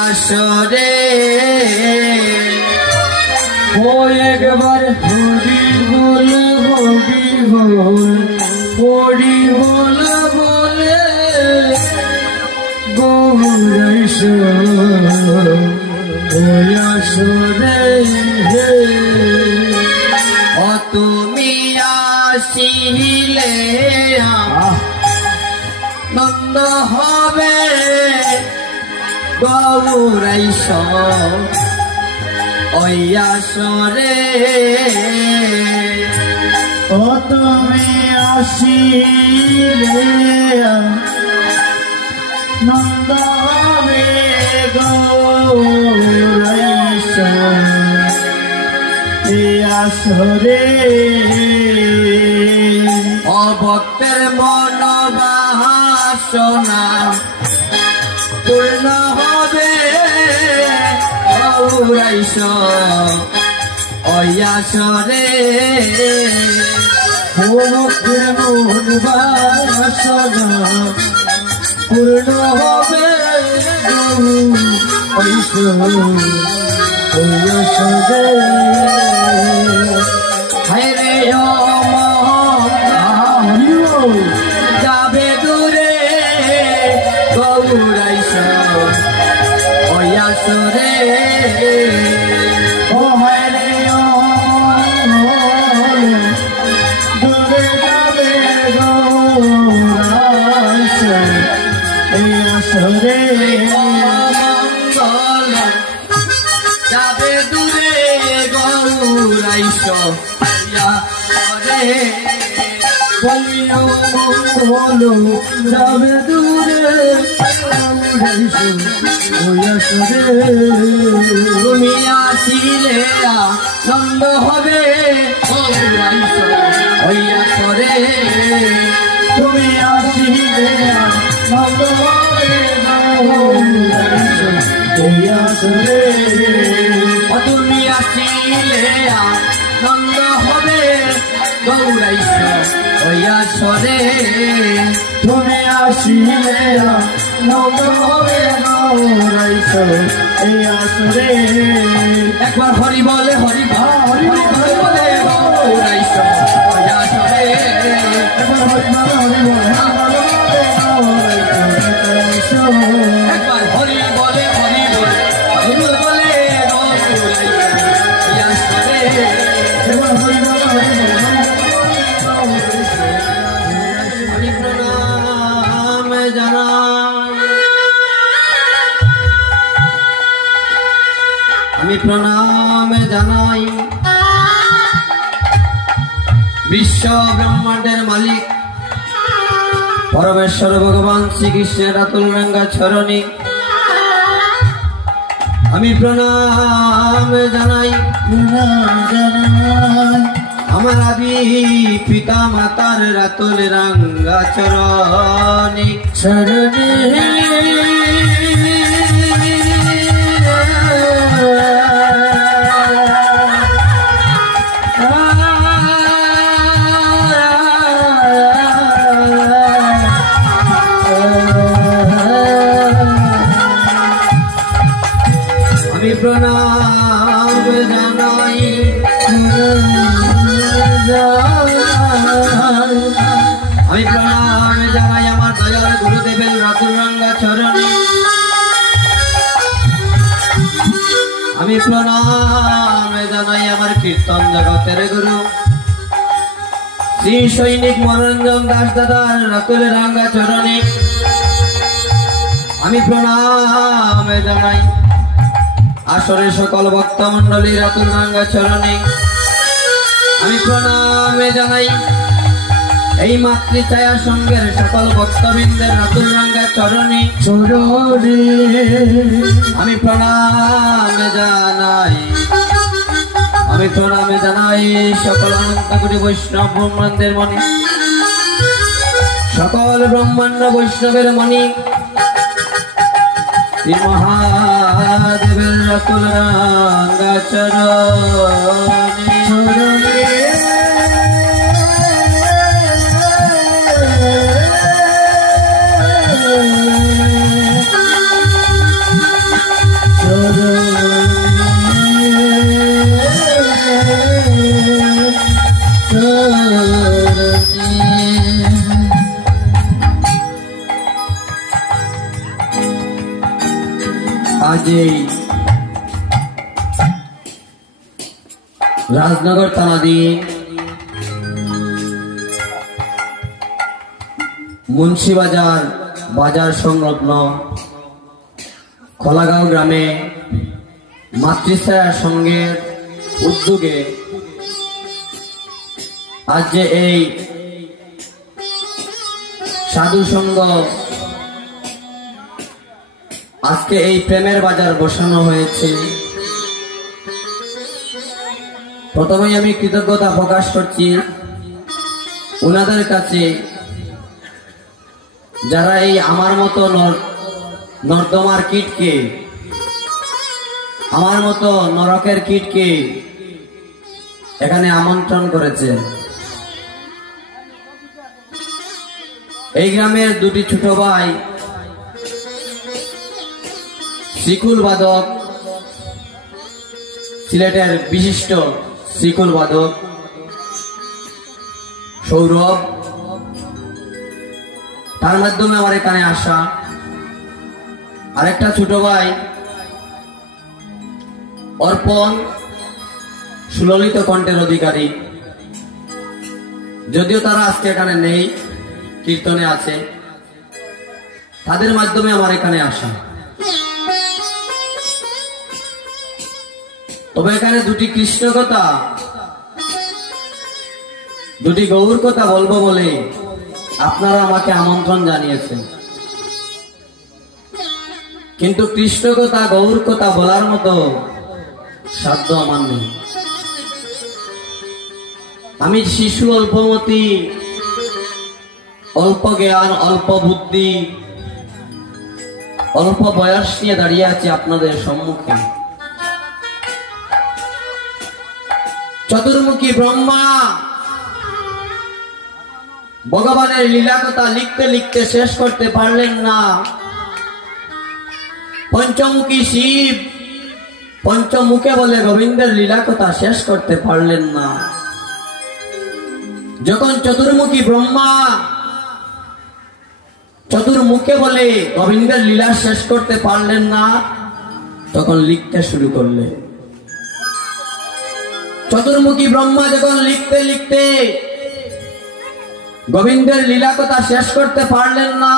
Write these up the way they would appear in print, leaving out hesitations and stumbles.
আসরে ও একবার হরি বল হরি বল বলে গৌরাইশ ওই আসরে ও তুমি আসিলে নন্দ হবে গৌরাইশ ওই আসরে ও তুমি আসিলে নন্দ হবে গৌরাইশ এই আসরে ও ভক্তের মন বাসনা পূর্ণ হবে গৌরাইশ ওই আসরে ভক্তের মন বাসনা পূর্ণ হবে গৌরাইশ ওই আসরে হায় রে যাবে দূরে গৌরাইশ ওই আসরে ও হায় রে দূরে যাবে গৌরাইশ এই আসরে মঙ্গল যাবে দূরে গৌরাইশ বলিও বলো যাবে দূরে তুমি আসিলে নন্দ হবে ওই আসরে তুমি আসিলে নন্দ হবে ওই আসরে তুমি আসিলে নন্দ হবে গৌরাইশ ওই আসরে তুমি আসিলে নন্দ হবে গৌরাইশ এই আসরে একবার হরি বলে হরি হরি বলে গৌরাইশ ওই আসরে একবার হরি বলে একবার হরি বলে হরি বলে গৌরাইশ ওই আসরে একবার হরি বলে আমি প্রণাম জানাই বিশ্ব ব্রহ্মাণ্ডের মালিক পরমেশ্বর ভগবান শ্রীকৃষ্ণের আতুল রঙ্গা চরণে আমি প্রণাম জানাই আমার আদি পিতা মাতার রাতুল রঙ্গা চরণে আমি প্রণাম জানাই আমি প্রণাম জানাই আমার দয়াল গুরুদেবের রাতুল রঙ্গা চরণে আমি প্রণাম জানাই আমার কীর্তন জগতের গুরু শ্রী সৈনিক মনোরঞ্জন দাস দাদার রাতুল রঙ্গা চরণে আমি প্রণাম জানাই আসরে সকল ভক্ত মন্ডলী রাতুল রঙ্গা চরণে আমি প্রণাম জানাই এই মাতৃছায়া সঙ্গের সকল ভক্তবৃন্দের রাতুল রঙ্গা চরণে আমি প্রণাম জানাই সকল অনন্তগুরি বৈষ্ণব ব্রহ্মাণ্ডের মণি সকল ব্রহ্মাণ্ড বৈষ্ণবের মণি মহাদেবের রাতুল রঙ্গা চরণে आज राजनगर थानाधीन मुंशीबाजार बाजार संलग्न खोलागांव ग्रामे मातृछाया संघेर उद्योगे आज साधु संघ आज के प्रेमेर बाजार बसानो हयेछे। प्रथमेই আমি কৃতজ্ঞতা প্রকাশ করছি উনাদের কাছে যারা এই আমার মতো নর্দমার কীটকে আমার মতো নরকের কীটকে এখানে আমন্ত্রণ করেছে। এই গ্রামের দুটি ছোট ভাই শিকুল বাদক সিলেটের বিশিষ্ট শিকুল বাদক সৌরভ তার মাধ্যমে আমার এখানে আসা আরেকটা ছোট ভাই অর্পণ সুললিত কণ্ঠের অধিকারী যদিও তারা আজকে এখানে নেই কীর্তনে আছে তাদের মাধ্যমে আমার এখানে আসা। তবে এখানে দুটি কৃষ্ণ কথা দুটি গৌর কথা বলবো বলে আপনারা আমাকে আমন্ত্রণ জানিয়েছেন, কিন্তু কৃষ্ণ কথা গৌর কথা বলার মতো সাধ্য আমার নেই। আমি শিশু অল্পমতি অল্প জ্ঞান অল্প বুদ্ধি অল্প বয়স নিয়ে দাঁড়িয়ে আছি আপনাদের সম্মুখে। চতুর্মুখী ব্রহ্মা ভগবানের লীলা কথা লিখতে লিখতে শেষ করতে পারলেন না। পঞ্চমুখী শিব পঞ্চমুখে বলে গোবিন্দের লীলা কথা শেষ করতে পারলেন না। যখন চতুর্মুখী ব্রহ্মা চতুর্মুখে বলে গোবিন্দের লীলা শেষ করতে পারলেন না, তখন লিখতে শুরু করলেন। চতুর্মুখী ব্রহ্মা যখন লিখতে লিখতে গোবিন্দের লীলা কথা শেষ করতে পারলেন না,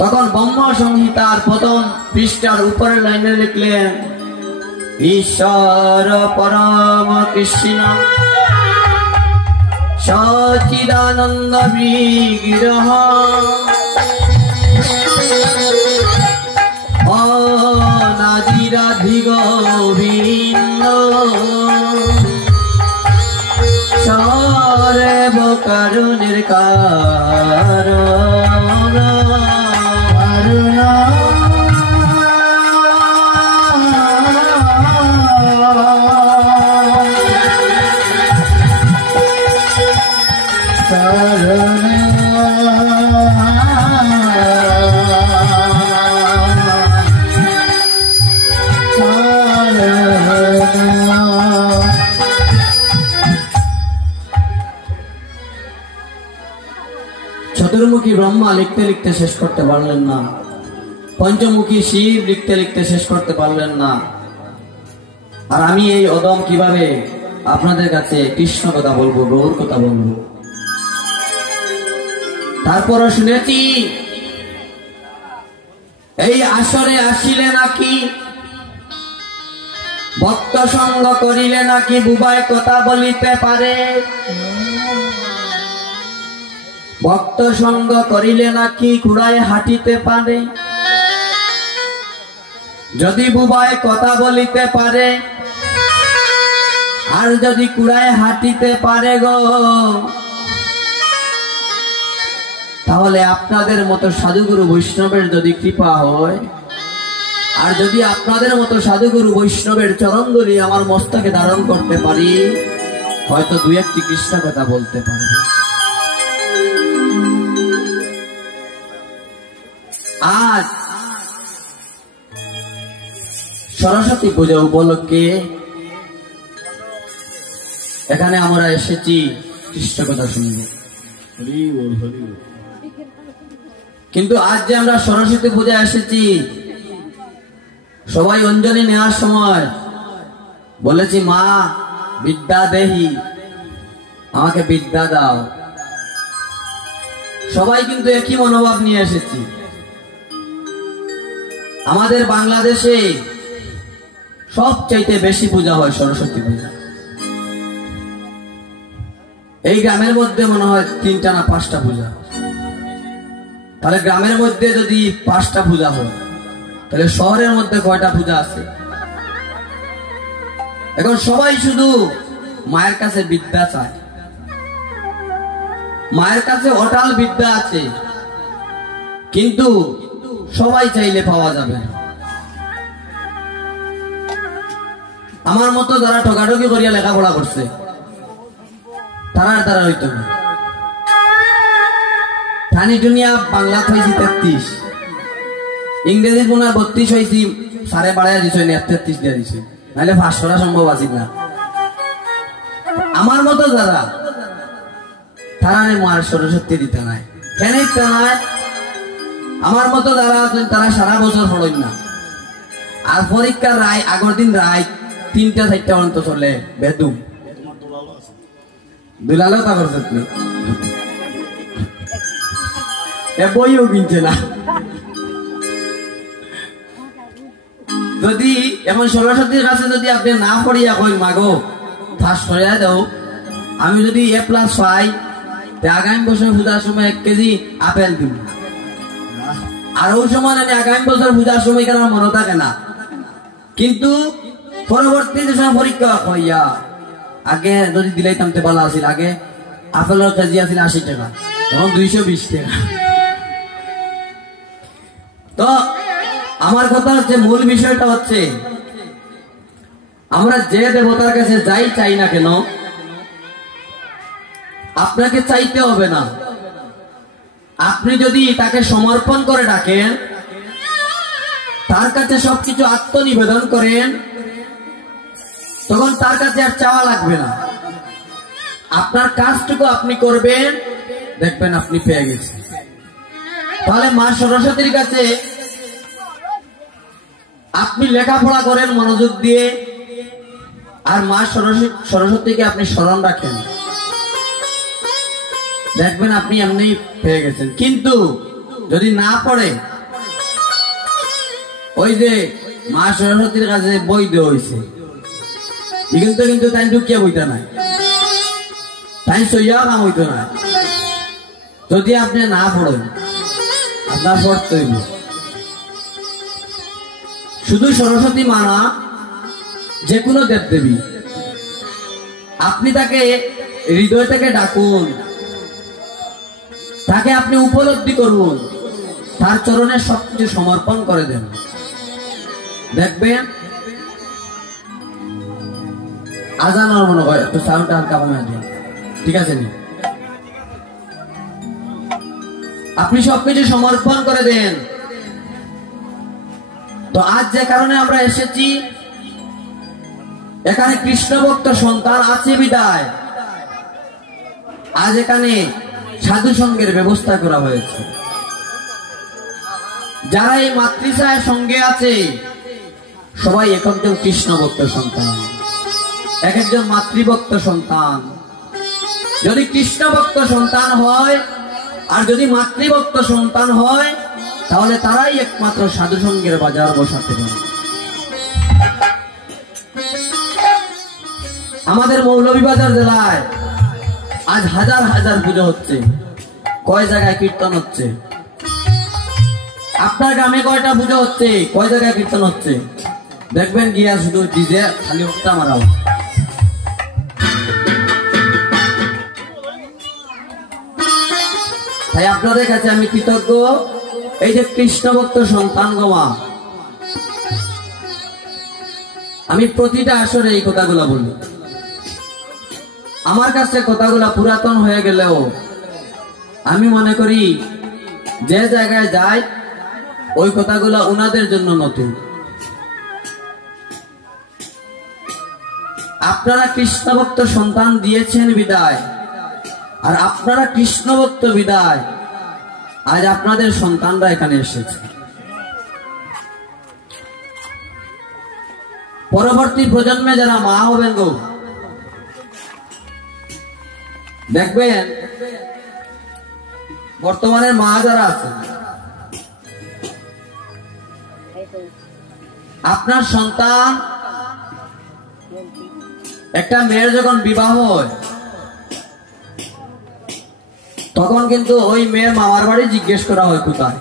তখন ব্রহ্ম সংহিতার প্রথম পৃষ্ঠার উপরের লাইনে লিখলেন ঈশ্বর পরম কৃষ্ণ সচিদানন্দ বিগ্রহ অনাদিরাধি গোবিন্দ সর্ব কারণের কারণ চতুর্মুখী ব্রহ্মা লিখতে লিখতে শেষ করতে পারলেন না, পঞ্চমুখী শিব লিখতে লিখতে শেষ করতে পারলেন না। আর আমি এই অদম কিভাবে আপনাদের কাছে কৃষ্ণ কথা বলবো, গৌর কথা বলবো? তারপরও শুনেছি এই আসরে আসিলে নাকি ভক্ত সঙ্গ করিলে নাকি বুবাই কথা বলিতে পারে, ভক্ত সঙ্গ করিলে নাকি ঘোড়ায় হাঁটিতে পারে। যদি বুবাই কথা বলিতে পারে আর যদি কুড়ায় হাঁটিতে পারে গো, তাহলে আপনাদের মতো সাধুগুরু বৈষ্ণবের যদি কৃপা হয় আর যদি আপনাদের মতো সাধুগুরু বৈষ্ণবের চরণধুলি আমার মস্তকে ধারণ করতে পারি, হয়তো দুই একটি কৃষ্ণ কথা বলতে পারবো। আজ সরস্বতী পূজা উপলক্ষে এখানে আমরা এসেছি কৃষ্ণ কথা শুনবো, কিন্তু আজ যে আমরা সরস্বতী পূজা এসেছি, সবাই অঞ্জলি নেওয়ার সময় বলেছি মা বিদ্যা দেহি, আমাকে বিদ্যা দাও। সবাই কিন্তু একই মনোভাব নিয়ে এসেছি। আমাদের বাংলাদেশে সবচাইতে বেশি পূজা হয় সরস্বতী পূজা। এই গ্রামের মধ্যে মনে হয় 3টা না 5টা পূজা। তাহলে গ্রামের মধ্যে যদি 5টা পূজা হয়, তাহলে শহরের মধ্যে কয়টা পূজা আছে? এখন সবাই শুধু মায়ের কাছে বিদ্যা চায়। মায়ের কাছে অটাল বিদ্যা আছে, কিন্তু সবাই চাইলে পাওয়া যাবে। আমার মতো যারা ঠকাঠকি করিয়া লেখাপড়া করছে তারার দ্বারা হইতো না। থানি দুনিয়া বাংলা হয়েছি 33, ইংরেজি গুণা 32 হয়েছি, 12.5 দিছ, 33 দিয়ে দিছে, নাহলে 5 করা সম্ভব আছে না। আমার মতো যারা তারা মার সরস্বতী দিতে নাই, কেন দিতে নাই? আমার মতো যারা আছেন তারা সারা বছর পড়েন না, আর পরীক্ষার রায় আগের দিন রায় 3টা 4টা পর্যন্ত চলে বেদুম দুলালো তা করছে তুমি বইও কিনছে না। যদি এখন সরস্বতীর কাছে যদি আপনি না পড়িয়া কই মাগো ফার্স্ট করিয়া দাও, আমি যদি A+ পাই, আগামী বছর পূজার সময় 1 কেজি আপেল দিব। আর ওই সময় আগামী বছর পূজার সময় কেন মনে থাকে না, কিন্তু পরবর্তী সময় পরীক্ষা হইয়া আগে যদি দিলাইতাম তে ভালো আছিল। আগে আপেলের কেজি আছিল 80 টাকা, এখন 220 টাকা। তো আমার কথা হচ্ছে, মূল বিষয়টা হচ্ছে আমরা যে দেবতার কাছে যাই চাই না কেন, আপনাকে চাইতে হবে না। আপনি যদি তাকে সমর্পণ করে ডাকেন, তার কাছে সবকিছু আত্মনিবেদন করেন, তখন তার কাছে আর চাওয়া লাগবে না। আপনার কাজটুকু আপনি করবেন, দেখবেন আপনি পেয়ে গেছেন। তাহলে মা সরস্বতীর কাছে আপনি লেখাপড়া করেন মনোযোগ দিয়ে, আর মা সরস্বতীকে আপনি স্মরণ রাখেন, দেখবেন আপনি এমনি পেয়ে গেছেন। কিন্তু যদি না পড়ে, ওই যে মা সরস্বতীর কাছে বই দেওয়া হয়েছে, কিন্তু তাই ঢুকিয়া বইতে নাই, তাই সইয়া কাম হইতো না। যদি আপনি না পড়েন, আপনার পড়তে হইব। শুধু সরস্বতী মানা, যে কোনো দেবদেবী, আপনি তাকে হৃদয় থেকে ডাকুন, তাকে আপনি উপলব্ধি করুন, তার চরণে সবকিছু সমর্পণ করে দেন, দেখবেন আজান আর মনে হয় একটু সাউন্ডটা হালকা কমে আসবে, ঠিক আছে নি? আপনি সবকিছু সমর্পণ করে দেন। তো আজ যে কারণে আমরা এসেছি, এখানে কৃষ্ণ ভক্ত সন্তান আছে বিদায় আজ এখানে সাধু সঙ্গের ব্যবস্থা করা হয়েছে। যারা এই মাতৃছায়ার সঙ্গে আছে, সবাই এক একজন কৃষ্ণ ভক্ত সন্তান, এক একজন মাতৃভক্ত সন্তান। যদি কৃষ্ণ ভক্ত সন্তান হয় আর যদি মাতৃভক্ত সন্তান হয়, তাহলে তারাই একমাত্র সাধু সঙ্গের বাজার বসাতে পারে। আমাদের মৌলভীবাজার জেলায় আজ হাজার হাজার পুজো হচ্ছে, কয় জায়গায় কীর্তন হচ্ছে। আপনার গ্রামে কয়টা পুজো হচ্ছে, কয় জায়গায় কীর্তন হচ্ছে? দেখবেন গিয়া শুধু ডিজে খালি হত্যা মারাও। তাই আপনাদের কাছে আমি কৃতজ্ঞ, এই যে কৃষ্ণ ভক্ত সন্তান গোমা, আমি প্রতিটা আসরে এই কথাগুলো বলি। আমার কাছে কথাগুলা পুরাতন হয়ে গেলেও আমি মনে করি যে জায়গায় যাই ওই কথাগুলো উনাদের জন্য নতুন। আপনারা কৃষ্ণ ভক্ত সন্তান দিয়েছেন বিদায়, আর আপনারা কৃষ্ণ ভক্ত বিদায় আজ আপনাদের সন্তানরা এখানে এসেছে। পরবর্তী প্রজন্মে যারা মা হবেন গো, দেখবেন বর্তমানের মা যারা আছে, আপনার সন্তান একটা মেয়ের যখন বিবাহ হয় তখন কিন্তু ওই মেয়ের মামার বাড়ি জিজ্ঞেস করা হয় কোথায়,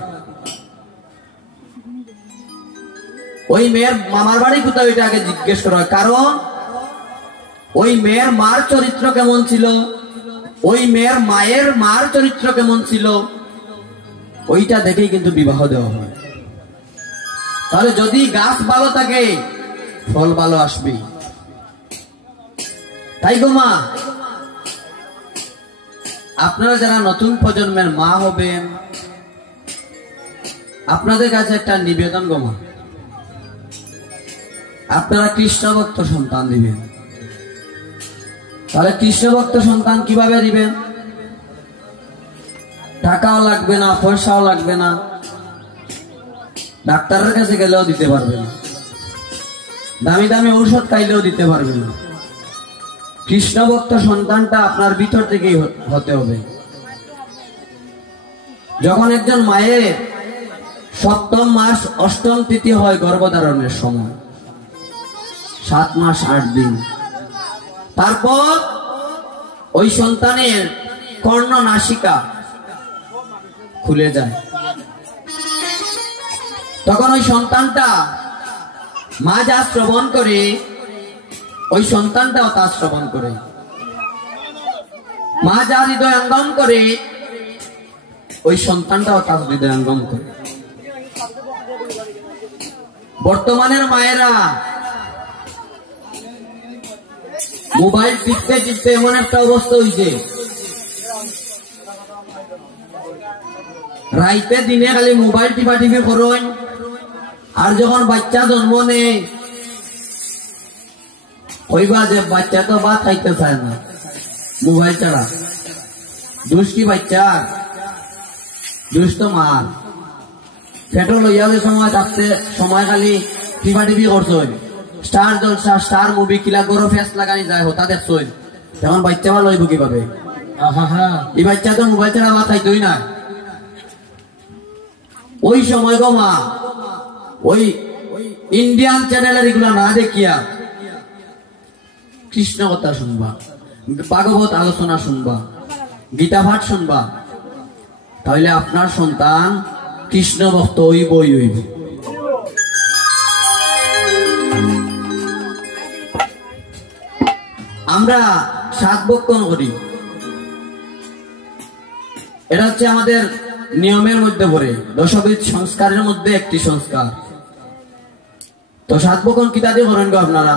ওই মেয়ের মামার বাড়ি কোথায় ওইটা আগে জিজ্ঞেস করা হয়। কারণ ওই মেয়ের মার চরিত্র কেমন ছিল, ওই মেয়ের মায়ের মার চরিত্র কেমন ছিল, ওইটা দেখেই কিন্তু বিবাহ দেওয়া হয়। তাহলে যদি গাছ ভালো থাকে ফল ভালো আসবে। তাই গো মা, আপনারা যারা নতুন প্রজন্মের মা হবেন, আপনাদের কাছে একটা নিবেদন গো মা, আপনারা কৃষ্ণ ভক্ত সন্তান দিবেন। তাহলে কৃষ্ণ ভক্ত সন্তান কিভাবে দিবেন? টাকাও লাগবে না, পয়সাও লাগবে না, ডাক্তারের কাছে গেলেও দিতে পারবে না, দামি দামি ঔষধ খাইলেও দিতে পারবে না। কৃষ্ণ ভক্ত সন্তানটা আপনার ভিতর থেকেই হতে হবে। যখন একজন মায়ের সপ্তম মাস অষ্টম তিথি হয় গর্ভধারণের সময়, 7 মাস 8 দিন, তারপর ওই সন্তানের কর্ণ নাসিকা খুলে যায়, তখন ওই সন্তানটা মা যা শ্রবণ করে ওই সন্তানটাও তা শ্রবণ করে, মা যা হৃদয়ঙ্গম করে ওই সন্তানটাও তার হৃদয়ঙ্গম করে। বর্তমানের মায়েরা মোবাইল টিপতে টিপতে এমন একটা অবস্থা হয়েছে, রাইতে দিনে খালি মোবাইল টিপা টিপি করেন, আর যখন বাচ্চা জন্ম নেয় কইবা যে বাচ্চা তো ভাত খাইতে চায় না মোবাইল ছাড়া। দুষ্টি বাচ্চা, দুষ্ট মার পেট্রোল লইয়া সময় থাকতে সময় খালি টিপা টিপি করছই, স্টার জলসা স্টার মুভি কিলা গরো ফেস লাগানি যায় হতা দেখছই, তখন বাচ্চা ভালো হইব কিভাবে? এই বাচ্চা তো মোবাইল ছাড়া ভাত খাইতই না। ওই সময় গো মা, ওই ইন্ডিয়ান চ্যানেলের এগুলা না দেখিয়া কৃষ্ণ কথা শুনবা, ভাগবত আলোচনা শুনবা, গীতা পাঠ শুনবা, তাহলে আপনার সন্তান কৃষ্ণ ভক্ত হইবই হইব। আমরা 7 ভক্ষণ করি, এটা হচ্ছে আমাদের নিয়মের মধ্যে পড়ে, দশবিধ সংস্কারের মধ্যে একটি সংস্কার। তো 7 ভক্ষণ কিতা দিয়ে করেন গো আপনারা?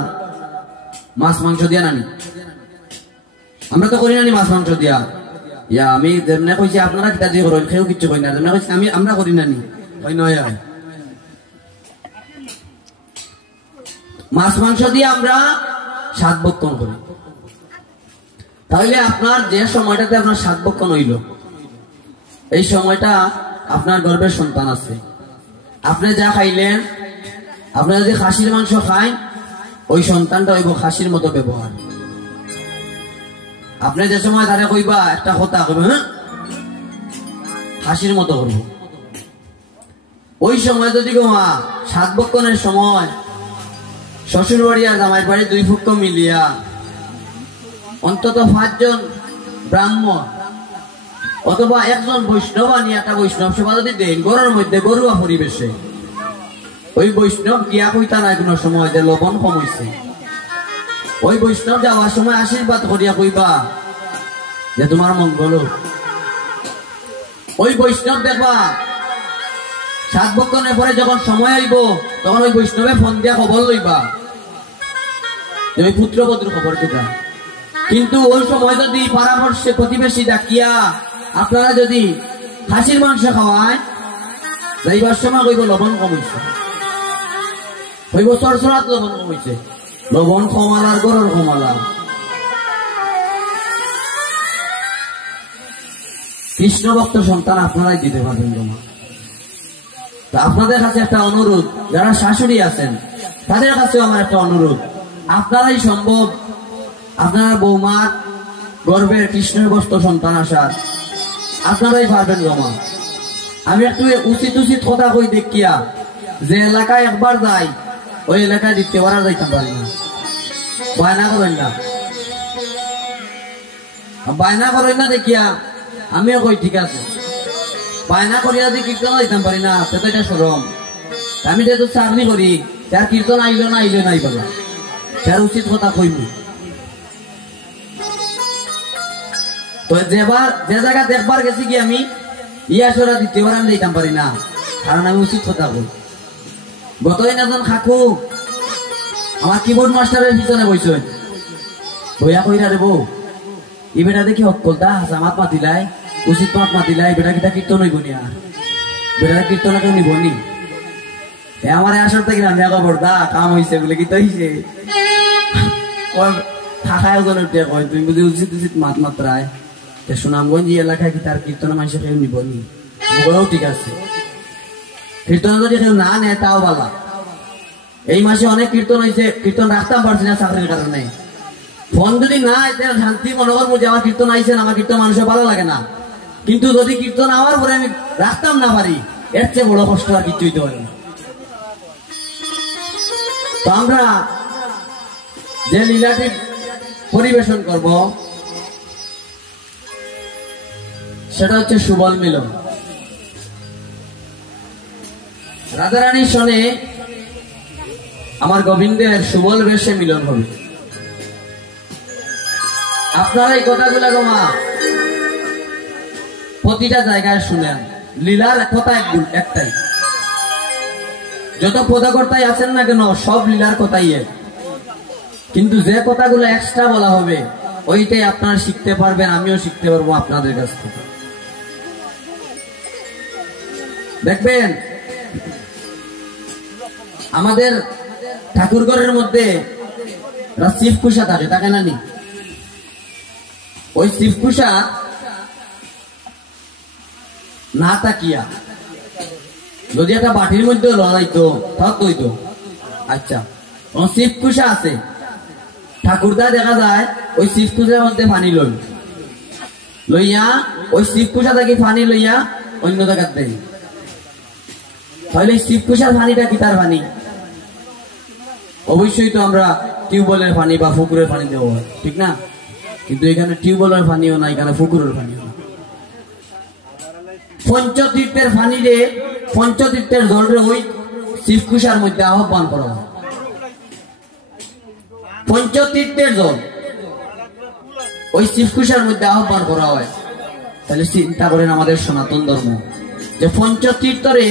মাছ মাংস দিয়া নানি? আমরা তো করি নানি মাছ মাংস দিয়া। ইয়া আমি যেমনে কইছি আপনারা কিতা দিয়ে করেন, কেউ কিচ্ছু কই না, যেমনে কইছি আমরা করি নানি, হয় নয়। মাছ মাংস দিয়ে আমরা 7 ভক্ষণ করি। তাহলে আপনার যে সময়টাতে আপনার 7 ভক্ষণ হইল, এই সময়টা আপনার গর্ভের সন্তান আছে, আপনি যা খাইলেন, আপনি যদি খাসির মাংস খান ওই সন্তানটা হইব খাসির মতো ব্যবহার। আপনি যে সময় তারে কইবা একটা কথা কইবা, হ্যাঁ খাসির মতো করব, ওই সময় যদি গোমা 7 ভক্ষণের সময় শ্বশুর বাড়ি আর জামাই বাড়ি 2 পক্ষ মিলিয়া অন্তত 5 জন ব্রাহ্মণ অথবা 1 জন বৈষ্ণব আনি একটা বৈষ্ণব সেবা যদি দেন ঘরের মধ্যে ঘরোয়া পরিবেশে, ওই বৈষ্ণব গিয়া কইতা নাই কোন সময় যে লবণ কম হইছে, ওই বৈষ্ণব যাওয়ার সময় আশীর্বাদ করিয়া কইবা যে তোমার মঙ্গল। ওই বৈষ্ণব দেখবা 7 ভক্ষণের পরে যখন সময় আইব তখন ওই বৈষ্ণবে ফোন দিয়া খবর লইবা যে ওই পুত্রবধূর খবর দিতা। কিন্তু ওই সময় যদি পরামর্শে প্রতিবেশী ডাকিয়া আপনারা যদি খাসির মাংস খাওয়ায়, যাইবার সময় কইব লবণ কমাইছে, কইব চরচরাত লবণ কমাইছে, লবণ কমালার গরর কমালা। কৃষ্ণ ভক্ত সন্তান আপনারাই দিতে পারবেন জমা। আপনাদের কাছে একটা অনুরোধ, যারা শাশুড়ি আছেন তাদের কাছেও আমার একটা অনুরোধ, আপনারাই সম্ভব আপনার বৌমার গর্বের কৃষ্ণের বস্ত্র সন্তান আসার আপনারাই পারবেন জমা। আমি একটু উচিত উচিত কথা কই দেখিয়া, যে এলাকায় একবার যাই ওই এলাকায় দিতে পারা যাইতাম পারি না। বায়না করেন না, বায়না করেন না দেখিয়া আমিও কই ঠিক আছে, বায়না করিয়া দিয়ে কীর্তন দিতাম পারি না, সে তো এটা সরম। আমি যেহেতু চাকরি করি, যার কীর্তন আইলো না আইলো নাই বলা, তার উচিত কথা কইব। তো যে জায়গা দেখবার গেছি কি আমি ইয়াসরা দিতে পারান দিতাম পারি না, কারণ আমি উচিত কথা কই। গতদিন একজন খাকু আমার কিবোর্ড মাস্টারের পিছনে বইছেন, বইয়া কইরা রে বউ ই বেটা দেখি অক্কল দা জামাত মাতিলাই উচিত মাত মাতিলাই, বেটা কিটা কীর্তন হইব নি, আর বেটার কীর্তন কেউ নিব নি। আমার আসর থেকে আমি খবর দা কাম হয়েছে বলে কি হইছে, থাকায় ওজন উঠে কয় তুমি বুঝি উচিত উচিত মাত মাত্রায় সুনামগঞ্জ এলাকায় কি তার কীর্তন মানুষের কেউ নিব নি। ঠিক আছে, কীর্তন যদি কেউ না নেয় তাও ভালো। এই মাসে অনেক কীর্তন হয়েছে, কীর্তন রাখতাম পারছি না চাকরির কারণে। ফোন যদি না শান্তি মনে করবো যে আমার কীর্তন আইসেন, আমার কীর্তন মানুষের ভালো লাগে না, কিন্তু যদি কীর্তন আমার পরে আমি রাখতাম না পারি, এর চেয়ে বড় কষ্ট আর কিছু হইতে পারে না। তো আমরা যে লীলাটি পরিবেশন করব সেটা হচ্ছে সুবল মিলন। রাধারানীর সনে আমার গোবিন্দের সুবল বেশে মিলন হবে। আপনারা এই কথাগুলা গোমা প্রতিটা জায়গায় শুনেন, লীলার কথা একটাই, যত পদাকর্তাই আছেন না কেন সব লীলার কথাই এক, কিন্তু যে কথাগুলো এক্সট্রা বলা হবে ওইটাই আপনারা শিখতে পারবেন, আমিও শিখতে পারবো আপনাদের কাছ থেকে। দেখবেন আমাদের ঠাকুরঘরের মধ্যে শিবকুশা থাকে, তাকে না নি? ওই শিবকুশা না তাকিয়া যদি একটা বাটির মধ্যে লড়াইতো তাও তৈতো। আচ্ছা, শিবকুশা আছে, ঠাকুরদা দেখা যায় ওই শিবকুশার মধ্যে পানি লইয়া ওই শিবকুশা থেকে পানি লইয়া অন্য জায়গার দেয়। তাহলে শিবকুশার পানিটা কি তার পানি? অবশ্যই তো আমরা টিউবওয়েলের পানি বা পুকুরের পানি দেবো, ঠিক না? কিন্তু এখানে টিউবওয়েলের পানিও না, এখানে পুকুরের পানিও না। পঞ্চতীর্থের পানি রে, পঞ্চতীর্থের জল রে ওই শিবকুশার মধ্যে আহ্বান করা হয়। পঞ্চতীর্থের জল ওই শিবকুশার মধ্যে আহ্বান করা হয়। তাহলে চিন্তা করেন আমাদের সনাতন ধর্ম, যে পঞ্চতীর্থরে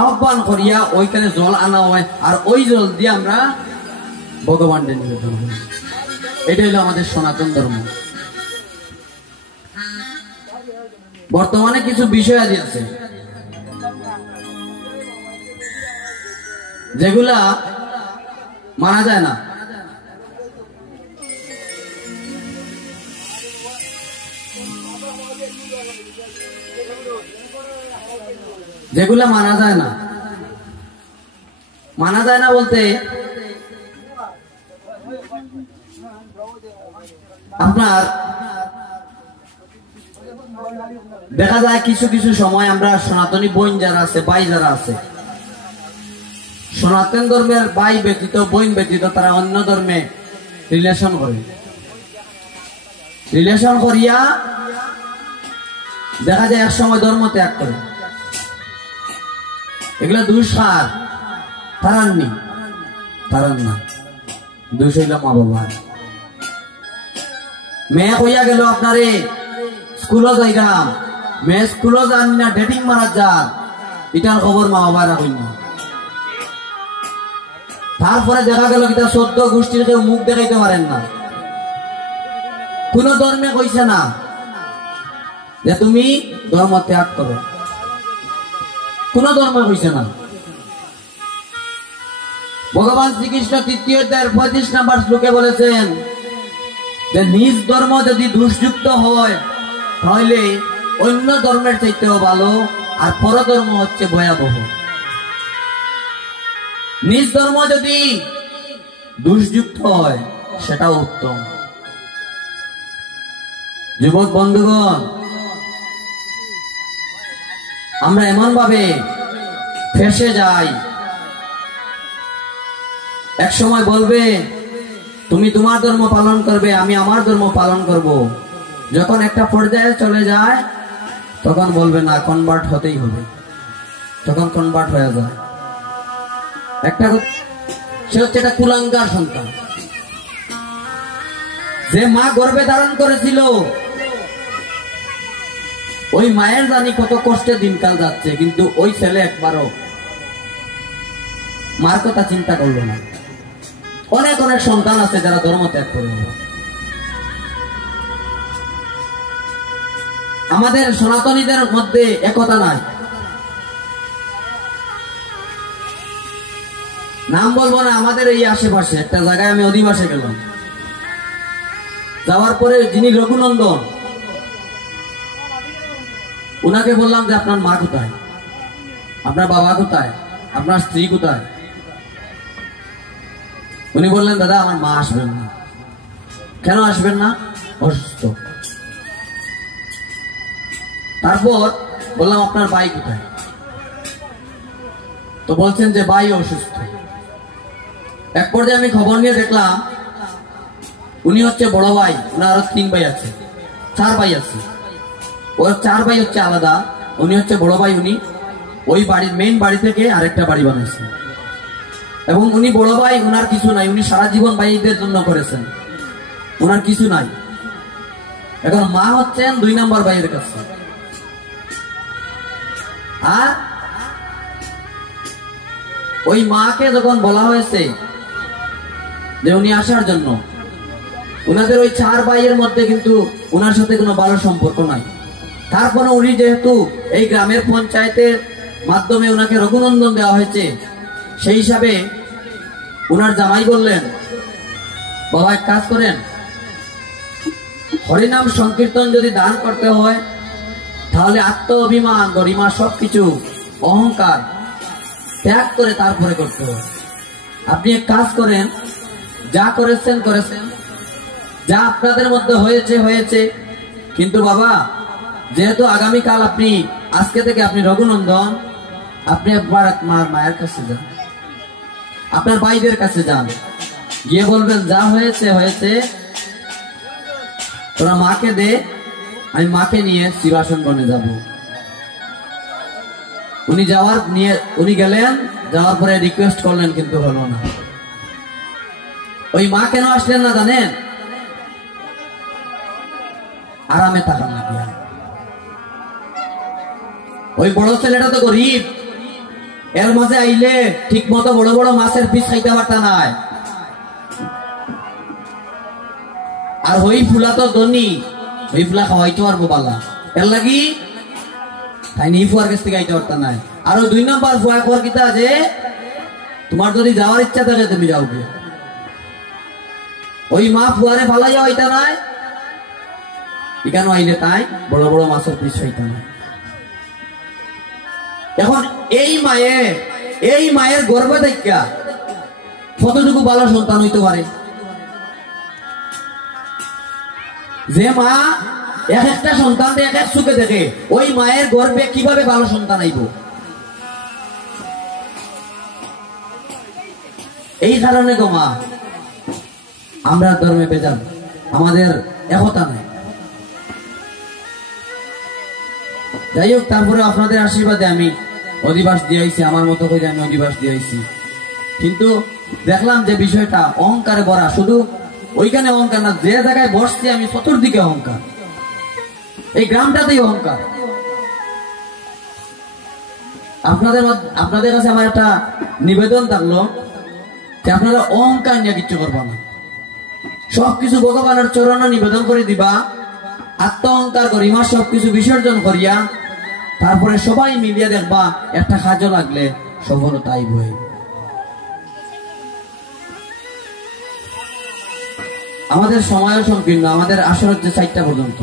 আহ্বান করিয়া ওইখানে জল আনা হয়, আর ওই জল দিয়ে আমরা ভগবানের নিবেদন করি। এটা হলো আমাদের সনাতন ধর্ম। বর্তমানে কিছু বিষয় আছে যেগুলা মানা যায় না। যেগুলা মানা যায় না, মানা যায় না বলতে আপনার দেখা যায় কিছু কিছু সময় আমরা সনাতনী বোন যারা আছে, ভাই যারা আছে, সনাতন ধর্মের ভাই ব্যতীত বোন ব্যতীত তারা অন্য ধর্মে রিলেশন করে। রিলেশন করিয়া দেখা যায় এক সময় ধর্ম ত্যাগ করে। এগুলো দুষ্কার, তারাননি, তারান না, দুষ হইল মা বাবার। মেয়ে কইয়া গেল আপনারে স্কুলও যাইরাম, মেয়ে স্কুলও যান না, ডেটিং মারা যান, এটার খবর মা বাবার রাখেন। তারপরে দেখা গেল কিটা 14 গোষ্ঠীর কেউ মুখ দেখাইতে পারেন না। কোন ধর্মে কইছে না যে তুমি ধর্ম ত্যাগ করো, কোন ধর্ম হইছে না। ভগবান শ্রীকৃষ্ণ ৩য় অধ্যায়ের ৩৫ নম্বর শ্লোকে বলেছেন যে নিজ ধর্ম যদি দোষযুক্ত হয় তাহলে অন্য ধর্মের চাইতেও ভালো, আর পরধর্ম হচ্ছে ভয়াবহ। নিজ ধর্ম যদি দোষযুক্ত হয় সেটাও উত্তম। যুবক বন্ধুগণ, আমরা এমন ভাবে ফেসে যাই, এক সময় বলবে তুমি তোমার ধর্ম পালন করবে, আমি আমার ধর্ম পালন করব। যখন একটা পর্যায়ে চলে যায় তখন বলবে না, কনভার্ট হতেই হবে। তখন কনভার্ট হয়ে যায়। একটা সে হচ্ছে একটা কুলাঙ্গার সন্তান। যে মা গর্ভে ধারণ করেছিল ওই মায়ের জানি কত কষ্টে দিনকাল যাচ্ছে, কিন্তু ওই ছেলে একবারও মার কথা চিন্তা করলো না। অনেক অনেক সন্তান আছে যারা ধর্ম ত্যাগ করে। আমাদের সনাতনীদের মধ্যে একতা নাই। নাম বলবো না, আমাদের এই আশেপাশে একটা জায়গায় আমি অধিবাসে গেলাম। যাওয়ার পরে যিনি রঘুনন্দন, উনাকে বললাম যে আপনার মা কোথায়, আপনার বাবা কোথায়, আপনার স্ত্রী কোথায়? উনি বললেন দাদা আমার মা আসবেন না। কেন আসবেন না? অসুস্থ। তারপর বললাম আপনার ভাই কোথায়? তো বলছেন যে ভাই অসুস্থ। এক পর্যায়ে আমি খবর নিয়ে দেখলাম উনি হচ্ছে বড় ভাই, উনার আরো 3 ভাই আছে, 4 ভাই আছে। ওর 4 ভাই হচ্ছে আলাদা, উনি হচ্ছে বড় ভাই। উনি ওই বাড়ির মেইন বাড়ি থেকে আরেকটা বাড়ি বানাইছেন, এবং উনি বড় ভাই, উনার কিছু নাই। উনি সারা জীবন ভাইদের জন্য করেছেন, উনার কিছু নাই। এখন মা হচ্ছেন 2 নম্বর ভাইয়ের কাছে। আর ওই মাকে যখন বলা হয়েছে যে উনি আসার জন্য, উনাদের ওই 4 ভাইয়ের মধ্যে কিন্তু উনার সাথে কোনো ভালো সম্পর্ক নাই। তারপরে উনি যেহেতু এই গ্রামের পঞ্চায়েতের মাধ্যমে উনাকে রঘুনন্দন দেওয়া হয়েছে, সেই হিসাবে উনার জামাই বললেন বাবা এক কাজ করেন, হরিনাম সংকীর্তন যদি দান করতে হয় তাহলে আত্ম অভিমান, গরিমা, সবকিছু অহংকার ত্যাগ করে তারপরে করতে হবে। আপনি এক কাজ করেন, যা করেছেন করেছেন, যা আপনাদের মধ্যে হয়েছে হয়েছে, কিন্তু বাবা যেহেতু আগামীকাল আপনি, আজকে থেকে আপনি রঘুনন্দন, আপনি একবার আপনার মায়ের কাছে যান, আপনার ভাইদের কাছে যান, গিয়ে বলবেন যা হয়েছে হয়েছে, তোরা মাকে দে, আমি মাকে নিয়ে শিবাসন বনে যাব। উনি গেলেন, যাওয়ার পরে রিকোয়েস্ট করলেন, কিন্তু হলো না। ওই মা কেন আসলেন না জানেন? আরামে থাকার লাগিয়া। ওই বড় ছেলেটা তো গরিব, এর মাঝে আইলে ঠিক মতো বড় বড় মাছের পিস খাইতে পারতা নাই। আর ওই ফুলা তো ধনী, ওই ফুলা খাওয়াইতে পারবো পালা, এর লাগি তাই নি ফুয়ার কাছ থেকে আইতে পারতা নাই। আর 2 নম্বর ফুয়া খবর কিতা যে তোমার যদি যাওয়ার ইচ্ছা থাকে তুমি যাওগে। ওই মা ফুয়ারে ফালাই যাওয়াইতা নাই, এখানে আইলে তাই বড় বড় মাছের পিস খাইতে নাই। এখন এই মায়ের গর্ভে দেখা কতটুকু ভালো সন্তান হইতে পারে? যে মা এক একটা সন্তান এক এক সুখে দেখে, ওই মায়ের গর্ভে কিভাবে ভালো সন্তান আইব? এই কারণে তো মা আমরা ধর্মে বেজান, আমাদের একতা নাই। যাই হোক, তারপরে আপনাদের আশীর্বাদে আমি অধিবাস দিয়েছি, আমার মতো করে আমি অধিবাস দিয়েছি। কিন্তু দেখলাম যে বিষয়টা অহংকারে ভরা। শুধু ওইখানে অহংকার না, যে জায়গায় বসছি আমি চতুর্দিকে অহংকার, এই গ্রামটাতেই অহংকার। আপনাদের কাছে আমার একটা নিবেদন থাকলো যে আপনারা অহংকার নিয়ে কিচ্ছু করবা না, সবকিছু ভগবানের চরণে নিবেদন করে দিবা, আত্ম অহংকার গরিমা সবকিছু বিসর্জন করিয়া তারপরে সবাই মিলিয়ে দেখবা একটা কাজও লাগলে সফলতাই বই। আমাদের সময়ও সংকীর্ণ, আমাদের আসর হচ্ছে 4টা পর্যন্ত।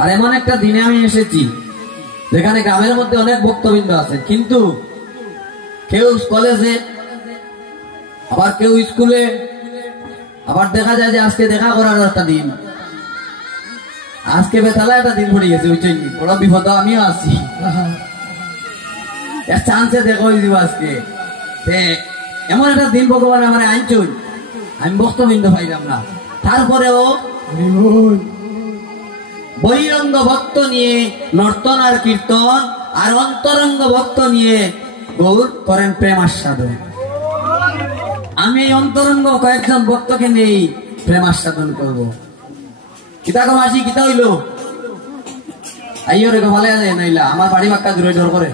আর এমন একটা দিনে আমি এসেছি যেখানে গ্রামের মধ্যে অনেক ভক্তবৃন্দ আছে, কিন্তু কেউ কলেজে, আবার কেউ স্কুলে, আবার দেখা যায় যে আজকে দেখা করার একটা দিন, আজকে বেতালা একটা দিন পড়ে গেছে, বুঝছেন? বড় বিপদ, আমিও আছি। চান্সে দেখো আজকে এমন একটা দিন ভগবান আমার আনছুন, আমি ভক্তবৃন্দ পাইলাম না। তারপরেও বহিরঙ্গ ভক্ত নিয়ে নর্তন আর কীর্তন, আর অন্তরঙ্গ ভক্ত নিয়ে গৌর করেন প্রেম আস্বাদন। আমি এই অন্তরঙ্গ কয়েকজন ভক্তকে নিয়ে প্রেম আস্বাদন করবো। কিতা কম আসি, কিতা হইল আইয়ো রে ভালো নাইলা আমার বাড়ি বাক্কা দূরে ডর করে।